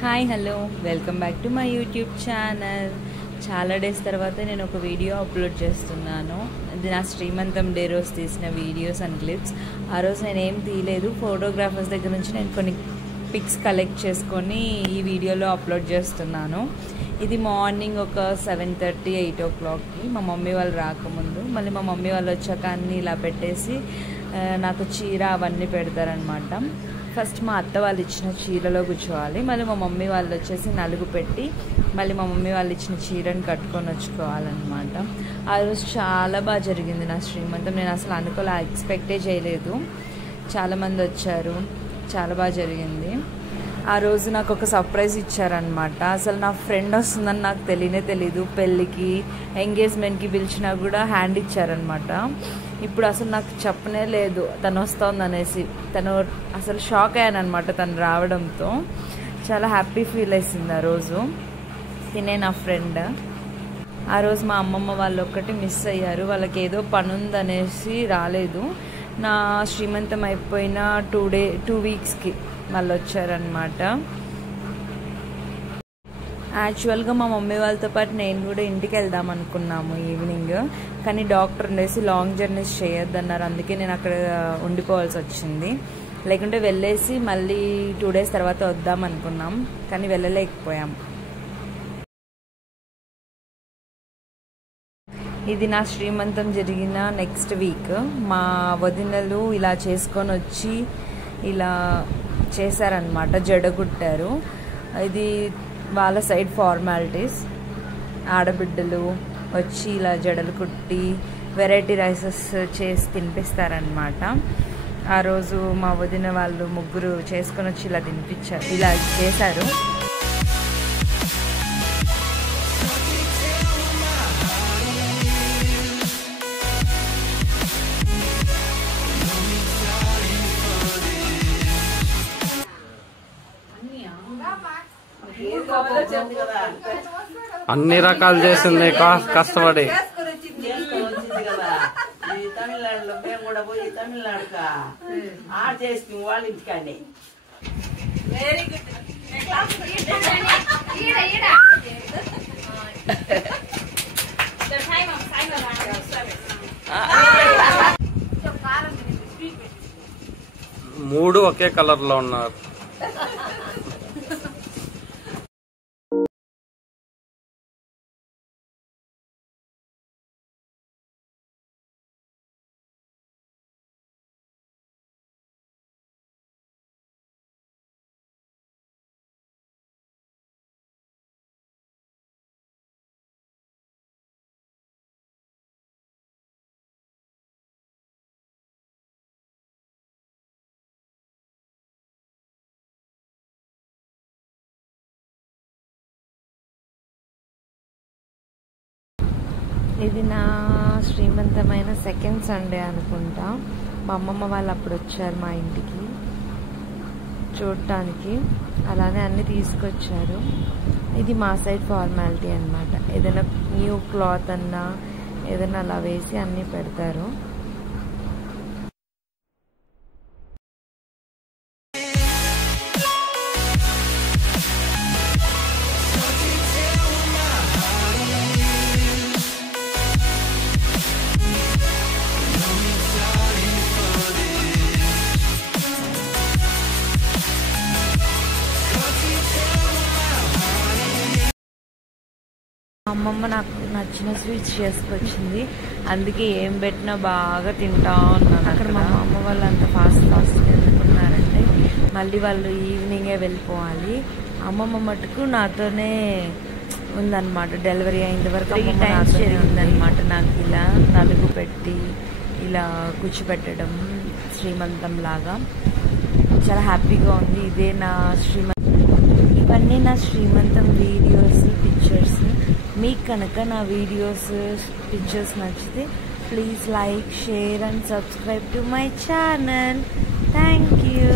Hi hello welcome back to my YouTube channel. చాలా days తర్వాత నేను ఒక వీడియో అప్లోడ్ చేస్తున్నాను. ఇది నా శ్రీమంతం డే రోజు తీసిన వీడియోస్ అండ్ క్లిప్స్. ఆ రోజు నేను ఏం తీయలేదు, ఫోటోగ్రాఫర్స్ దగ్గర నుంచి నేను కొన్ని పిక్స్ కలెక్ట్ చేసుకొని ఈ వీడియోలో అప్లోడ్ చేస్తున్నాను. ఇది మార్నింగ్ ఒక 7:30, 8 o'clockకి మా మమ్మీ వాళ్ళు రాకముందు. మళ్ళీ మా మమ్మీ వాళ్ళు వచ్చాక అన్నీ ఇలా పెట్టేసి నాకు చీర అవన్నీ పెడతారనమాట. ఫస్ట్ మా అత్త వాళ్ళు ఇచ్చిన చీరలో కూర్చోవాలి, మళ్ళీ మా మమ్మీ వాళ్ళు వచ్చేసి నలుగు పెట్టి మళ్ళీ మా మమ్మీ వాళ్ళు ఇచ్చిన చీరని కట్టుకొని వచ్చుకోవాలన్నమాట. ఆ రోజు చాలా బాగా జరిగింది నా శ్రీమంతం. నేను అసలు ఎక్స్పెక్టే చేయలేదు. చాలామంది వచ్చారు, చాలా బాగా జరిగింది. ఆ రోజు నాకు ఒక సర్ప్రైజ్ ఇచ్చారనమాట. అసలు నా ఫ్రెండ్ వస్తుందని నాకు తెలీదు. పెళ్ళికి ఎంగేజ్మెంట్కి పిలిచినా కూడా హ్యాండ్ ఇచ్చారనమాట. ఇప్పుడు అసలు నాకు చెప్పనే లేదు తను వస్తుంది అనేసి. తను అసలు షాక్ అయ్యాను అనమాట తను రావడంతో. చాలా హ్యాపీ ఫీల్ వేసింది ఆ రోజు. తినే నా ఫ్రెండ్. ఆ రోజు మా అమ్మమ్మ వాళ్ళు ఒక్కటి మిస్ అయ్యారు, వాళ్ళకి ఏదో పని ఉందనేసి రాలేదు. నా శ్రీమంతం అయిపోయిన 2 weeksకి మళ్ళీ వచ్చారనమాట. యాక్చువల్గా మా మమ్మీ వాళ్ళతో పాటు నేను కూడా ఇంటికి వెళ్దాం అనుకున్నాము ఈవినింగ్. కానీ డాక్టర్ ఉండేసి లాంగ్ జర్నీస్ చేయొద్దన్నారు, అందుకే నేను అక్కడ ఉండిపోవాల్సి వచ్చింది. లేకుంటే వెళ్ళేసి మళ్ళీ 2 days తర్వాత వద్దాం అనుకున్నాం, కానీ వెళ్ళలేకపోయాం. ఇది నా శ్రీమంతం జరిగిన నెక్స్ట్ వీక్. మా వదినలు ఇలా చేసుకొని వచ్చి ఇలా చేశారనమాట, జడగుట్టారు. ఇది వాళ్ళ సైడ్ ఫార్మాలిటీస్. ఆడబిడ్డలు వచ్చి ఇలా జడలు కుట్టి వెరైటీ రైసెస్ చేసి తినిపిస్తారనమాట. ఆ రోజు మా వదిన వాళ్ళు ముగ్గురు చేసుకొని వచ్చి ఇలా చేశారు. అన్ని రకాలు చేసింది కష్టపడి. తమిళనాడులో మేము కూడా పోయి తమిళనాడుక ఆడ చేసుకుని వాళ్ళ ఇంటికాన్ని. Very good. మూడు ఒకే కలర్ లో ఉన్నారు. ఇది నా శ్రీమంతమైన సెకండ్ సండే అనుకుంటా. మా అమ్మమ్మ వాళ్ళు అప్పుడు వచ్చారు మా ఇంటికి చూడటానికి. అలానే అన్నీ తీసుకొచ్చారు. ఇది మా సైడ్ ఫార్మాలిటీ అనమాట. ఏదైనా న్యూ క్లాత్ అన్నా ఏదైనా అలా వేసి అన్నీ పెడతారు. అమ్మమ్మ నాకు నచ్చిన స్వీట్స్ చేసుకొచ్చింది, అందుకే ఏం పెట్టినా బాగా తింటా ఉన్నాను. అక్కడ మా అమ్మ వాళ్ళు అంత ఫాస్ట్ ఎందుకున్నారంటే మళ్ళీ వాళ్ళు ఈవినింగే వెళ్ళిపోవాలి. అమ్మమ్మ మటుకు నాతోనే ఉందన్నమాట. డెలివరీ అయిన వరకు 3 times జరిగిందనమాట. నాకు ఇలా నలుగు పెట్టి ఇలా కూర్చోపెట్టడం శ్రీమంతం లాగా చాలా హ్యాపీగా ఉంది. ఇదే నా ఇవన్నీ నా శ్రీమంతం వీడియోస్, పిక్చర్స్. మీకు కనుక నా వీడియోస్, పిక్చర్స్ నచ్చితే please like, share and subscribe to my channel. Thank you.